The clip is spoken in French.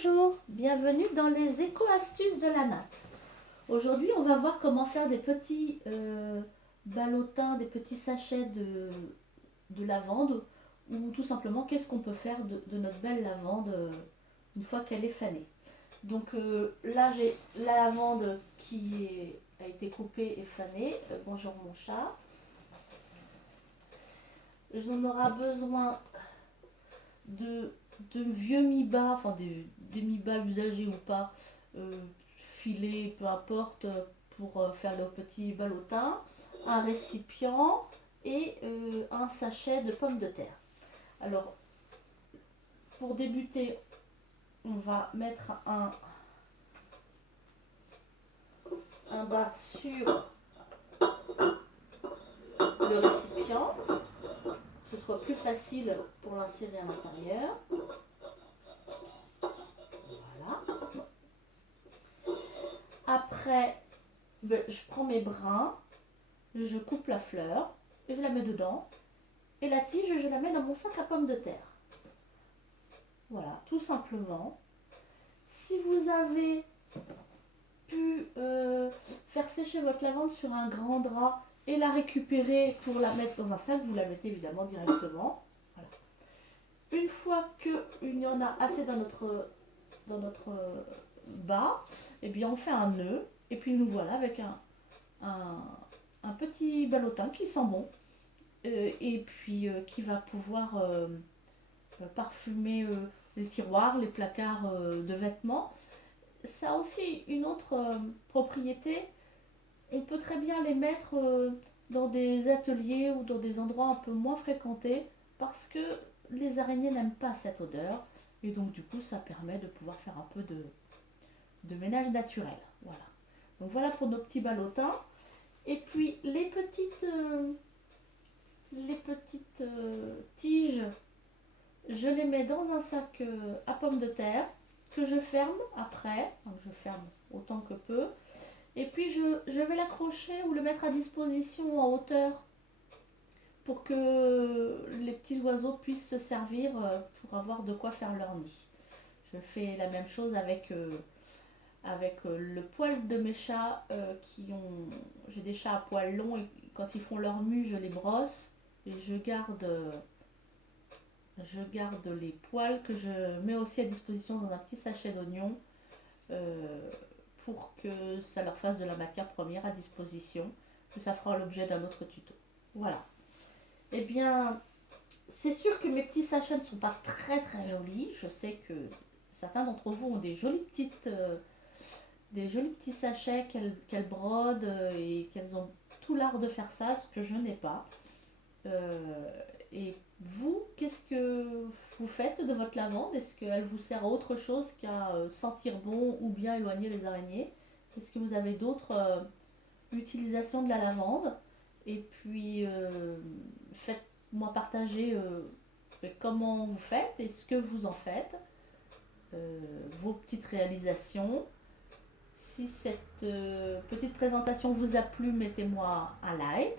Bonjour, bienvenue dans les éco-astuces de la natte. Aujourd'hui, on va voir comment faire des petits ballotins, des petits sachets de lavande ou tout simplement qu'est-ce qu'on peut faire de notre belle lavande une fois qu'elle est fanée. Donc là, j'ai la lavande a été coupée et fanée. Bonjour mon chat. On aura besoin de vieux mi-bas, enfin des mi-bas usagés ou pas, filés, peu importe, pour faire le petit ballotin, un récipient et un sachet de pommes de terre. Alors, pour débuter, on va mettre un bas sur le récipient, que ce soit plus facile pour l'insérer à l'intérieur. Voilà. Après, je prends mes brins, je coupe la fleur, et je la mets dedans. Et la tige, je la mets dans mon sac à pommes de terre. Voilà, tout simplement. Si vous avez pu faire sécher votre lavande sur un grand drap et la récupérer pour la mettre dans un sac, vous la mettez évidemment directement. Voilà. Une fois qu'il y en a assez dans notre bas, eh bien on fait un nœud et puis nous voilà avec un petit ballotin qui sent bon et puis qui va pouvoir parfumer les tiroirs, les placards de vêtements. Ça a aussi une autre propriété. On peut très bien les mettre dans des ateliers ou dans des endroits un peu moins fréquentés parce que les araignées n'aiment pas cette odeur et donc du coup ça permet de pouvoir faire un peu de ménage naturel. Voilà. Donc voilà pour nos petits ballotins. Et puis les petites tiges, je les mets dans un sac à pommes de terre que je ferme après. Donc je ferme autant que peu. Et puis je vais l'accrocher ou le mettre à disposition en hauteur pour que les petits oiseaux puissent se servir pour avoir de quoi faire leur nid. Je fais la même chose avec le poil de mes chats j'ai des chats à poils longs et quand ils font leur mue, je les brosse et je garde les poils que je mets aussi à disposition dans un petit sachet d'oignons pour que ça leur fasse de la matière première à disposition, que ça fera l'objet d'un autre tuto. Voilà. Eh bien, c'est sûr que mes petits sachets ne sont pas très très jolis. Je sais que certains d'entre vous ont des jolis petits sachets qu'elles brodent et qu'elles ont tout l'art de faire ça, ce que je n'ai pas. Et vous, qu'est-ce que vous faites de votre lavande? Est-ce qu'elle vous sert à autre chose qu'à sentir bon ou bien éloigner les araignées? Est-ce que vous avez d'autres utilisations de la lavande? Et puis, faites-moi partager comment vous faites et ce que vous en faites, vos petites réalisations. Si cette petite présentation vous a plu, mettez-moi un like.